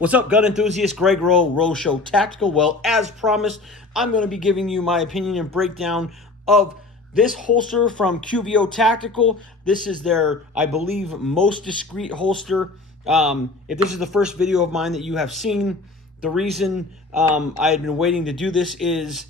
What's up, gun enthusiasts? Greg Rowe Show Tactical. Well, as promised, I'm going to be giving you my opinion and breakdown of this holster from QVO Tactical. This is their, I believe, most discreet holster. If this is the first video of mine that you have seen, the reason I had been waiting to do this is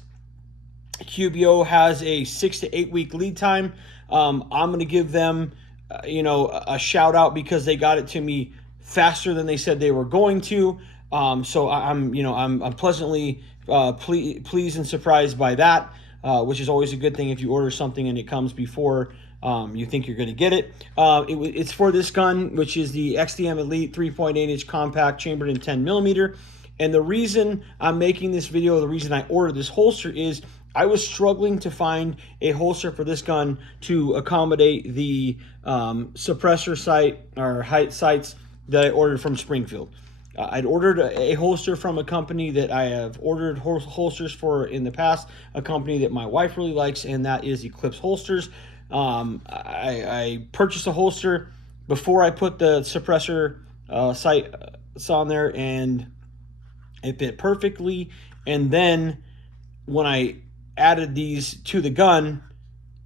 QVO has a 6 to 8 week lead time. I'm going to give them, a shout out because they got it to me faster than they said they were going to. So I'm pleasantly pleased and surprised by that, which is always a good thing if you order something and it comes before you think you're going to get it. It's for this gun, which is the XDM Elite 3.8-inch compact chambered in 10mm. And the reason I'm making this video, the reason I ordered this holster is I was struggling to find a holster for this gun to accommodate the suppressor sight or height sights that I ordered from Springfield. I'd ordered a holster from a company that I have ordered holsters for in the past, a company that my wife really likes, and that is Eclipse Holsters. I purchased a holster before I put the suppressor sights on there, and it fit perfectly. And then when I added these to the gun,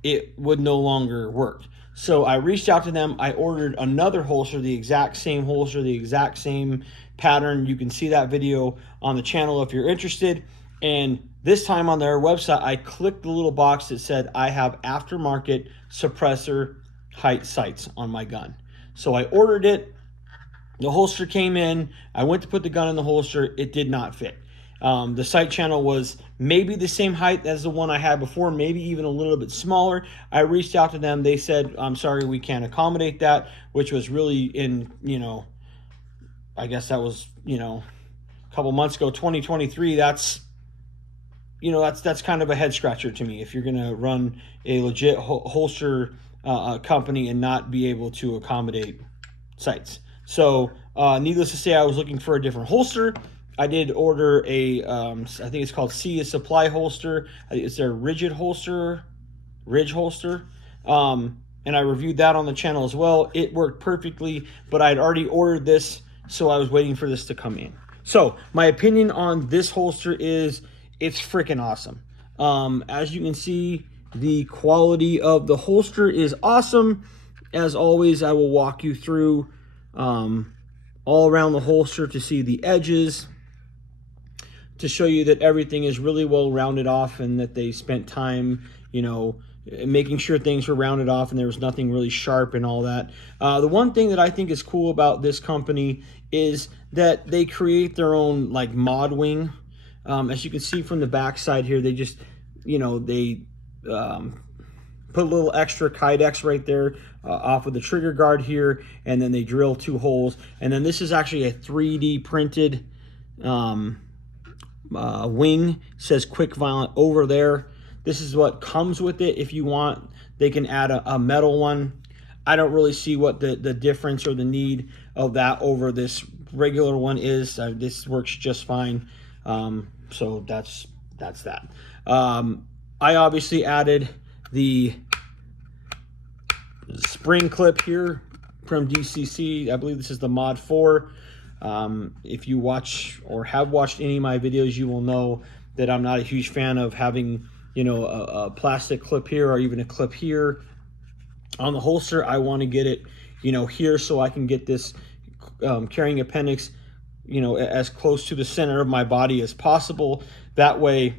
it would no longer work. So I reached out to them. I ordered another holster, the exact same holster, the exact same pattern. You can see that video on the channel if you're interested. And this time on their website, I clicked the little box that said I have aftermarket suppressor height sights on my gun. So I ordered it. The holster came in. I went to put the gun in the holster. It did not fit. The sight channel was maybe the same height as the one I had before, maybe even a little bit smaller. I reached out to them. They said, I'm sorry, we can't accommodate that, which was really in, I guess that was, a couple months ago, 2023. That's kind of a head scratcher to me if you're going to run a legit holster company and not be able to accommodate sights. So needless to say, I was looking for a different holster. I did order a, I think it's called Sia Supply holster. It's their ridge holster. And I reviewed that on the channel as well. It worked perfectly, but I'd already ordered this, so I was waiting for this to come in. So my opinion on this holster is it's freaking awesome. As you can see, the quality of the holster is awesome. As always, I will walk you through all around the holster to see the edges, to show you that everything is really well rounded off and that they spent time, making sure things were rounded off and there was nothing really sharp and all that. The one thing that I think is cool about this company is that they create their own mod wing. As you can see from the back side here, they just, they put a little extra Kydex right there off of the trigger guard here, and then they drill 2 holes. And then this is actually a 3D printed wing. It says Quick Violent over there. This is what comes with it. If you want, they can add a metal one. I don't really see what the difference or the need of that over this regular one is. This works just fine. So that's that. I obviously added the spring clip here from DCC. I believe this is the Mod 4. If you watch or have watched any of my videos, you will know that I'm not a huge fan of having, a plastic clip here or even a clip here on the holster. I want to get it, here so I can get this carrying appendix, as close to the center of my body as possible. That way,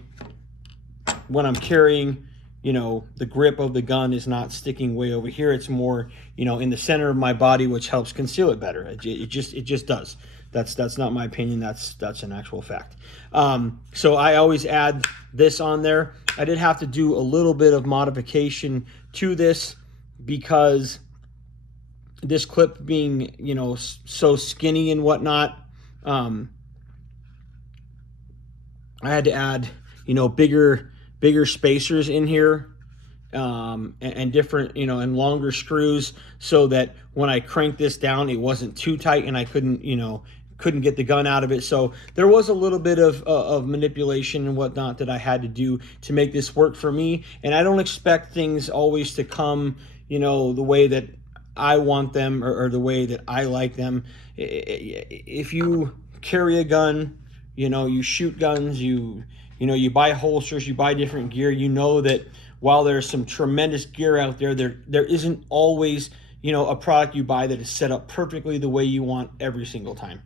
when I'm carrying, the grip of the gun is not sticking way over here. It's more, in the center of my body, which helps conceal it better. It just does. That's not my opinion. That's an actual fact. So I always add this on there. I did have to do a little bit of modification to this because this clip being, so skinny and whatnot, I had to add, bigger spacers in here, and different, and longer screws so that when I cranked this down, it wasn't too tight and I couldn't get the gun out of it. So there was a little bit of manipulation and whatnot that I had to do to make this work for me. And I don't expect things always to come, the way that I want them or the way that I like them. If you carry a gun, you shoot guns, you buy holsters, you buy different gear, you know that while there's some tremendous gear out there, there isn't always, a product you buy that is set up perfectly the way you want every single time.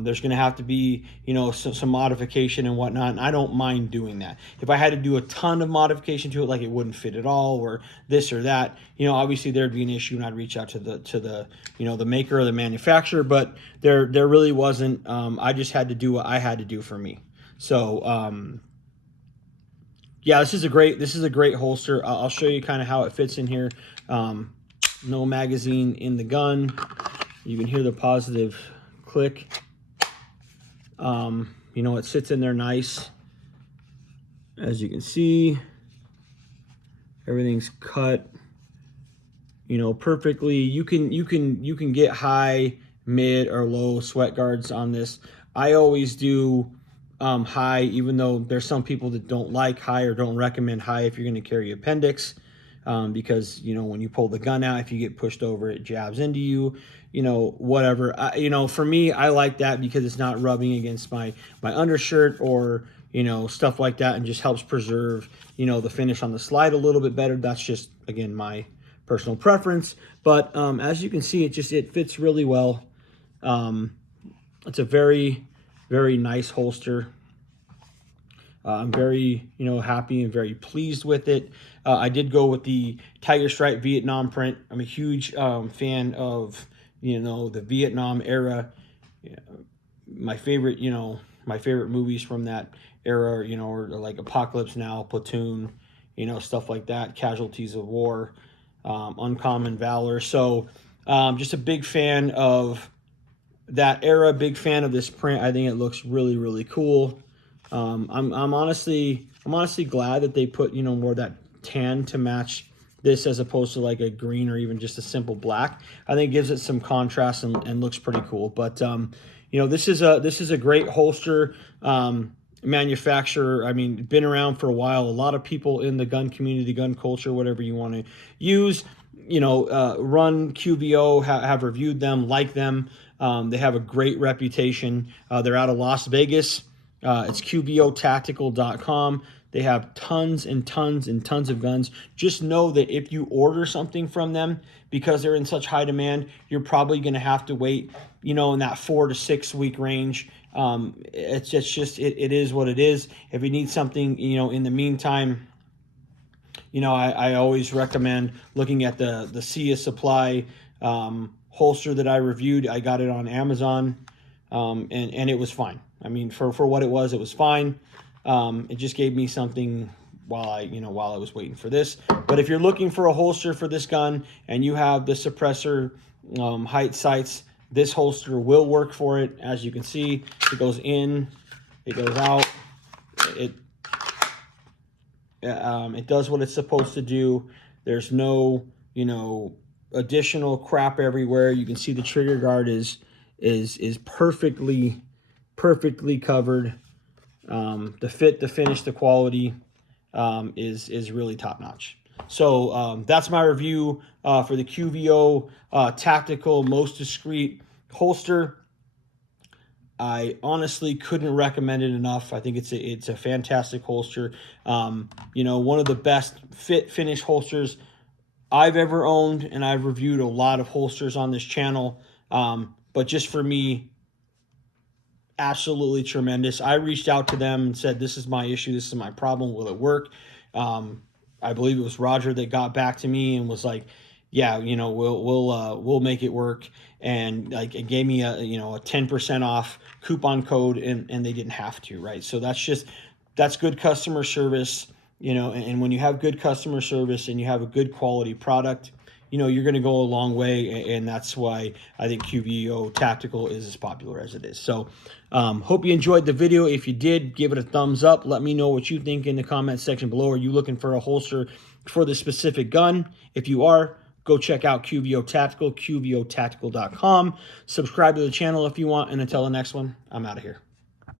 There's going to have to be, some modification and whatnot, and I don't mind doing that. If I had to do a ton of modification to it, like it wouldn't fit at all or this or that, obviously there'd be an issue, and I'd reach out to the the maker or the manufacturer. But there really wasn't. I just had to do what I had to do for me. So yeah, this is a great holster. I'll show you kind of how it fits in here. No magazine in the gun. You can hear the positive click. It sits in there nice. As you can see, everything's cut, perfectly. You can get high, mid, or low sweat guards on this. I always do high, even though there's some people that don't like high or don't recommend high if you're going to carry appendix. Because when you pull the gun out, if you get pushed over, it jabs into you, whatever. For me, I like that because it's not rubbing against my undershirt or stuff like that, and just helps preserve the finish on the slide a little bit better. That's just, again, my personal preference. But as you can see, it fits really well. It's a very, very nice holster. I'm very, happy and very pleased with it. I did go with the Tiger Stripe Vietnam print. I'm a huge fan of, the Vietnam era. My favorite, movies from that era, are like Apocalypse Now, Platoon, stuff like that, Casualties of War, Uncommon Valor. So just a big fan of that era, big fan of this print. I think it looks really, really cool. I'm honestly glad that they put, more of that tan to match this as opposed to like a green or even just a simple black. I think it gives it some contrast and looks pretty cool. But this is a great holster. Manufacturer, I mean, been around for a while. A lot of people in the gun community, gun culture, whatever you want to use, run QVO, have reviewed them, like them. They have a great reputation. They're out of Las Vegas. It's QVOtactical.com. They have tons and tons and tons of guns. Just know that if you order something from them, because they're in such high demand, you're probably going to have to wait, in that 4 to 6 week range. It is what it is. If you need something, in the meantime, I always recommend looking at the Sia Supply holster that I reviewed. I got it on Amazon, and it was fine. I mean, for what it was fine. It just gave me something while I was waiting for this. But if you're looking for a holster for this gun and you have the suppressor height sights, this holster will work for it. As you can see, it goes in, it goes out, it does what it's supposed to do. There's no, additional crap everywhere. You can see the trigger guard is perfectly covered. The fit, the finish, the quality is really top notch. So that's my review for the QVO Tactical Most Discreet holster. I honestly couldn't recommend it enough. I think it's a fantastic holster. One of the best fit finish holsters I've ever owned, and I've reviewed a lot of holsters on this channel. But just for me, absolutely tremendous. I reached out to them and said, this is my issue, this is my problem, will it work? I believe it was Roger that got back to me and was like, yeah, we'll make it work. And like, it gave me a 10% off coupon code, and they didn't have to, right? So that's good customer service, and when you have good customer service and you have a good quality product, you're going to go a long way, and that's why I think QVO Tactical is as popular as it is. So hope you enjoyed the video. If you did, give it a thumbs up. Let me know what you think in the comment section below. Are you looking for a holster for the specific gun? If you are, go check out QVO Tactical, QVOtactical.com. Subscribe to the channel if you want, and until the next one, I'm out of here.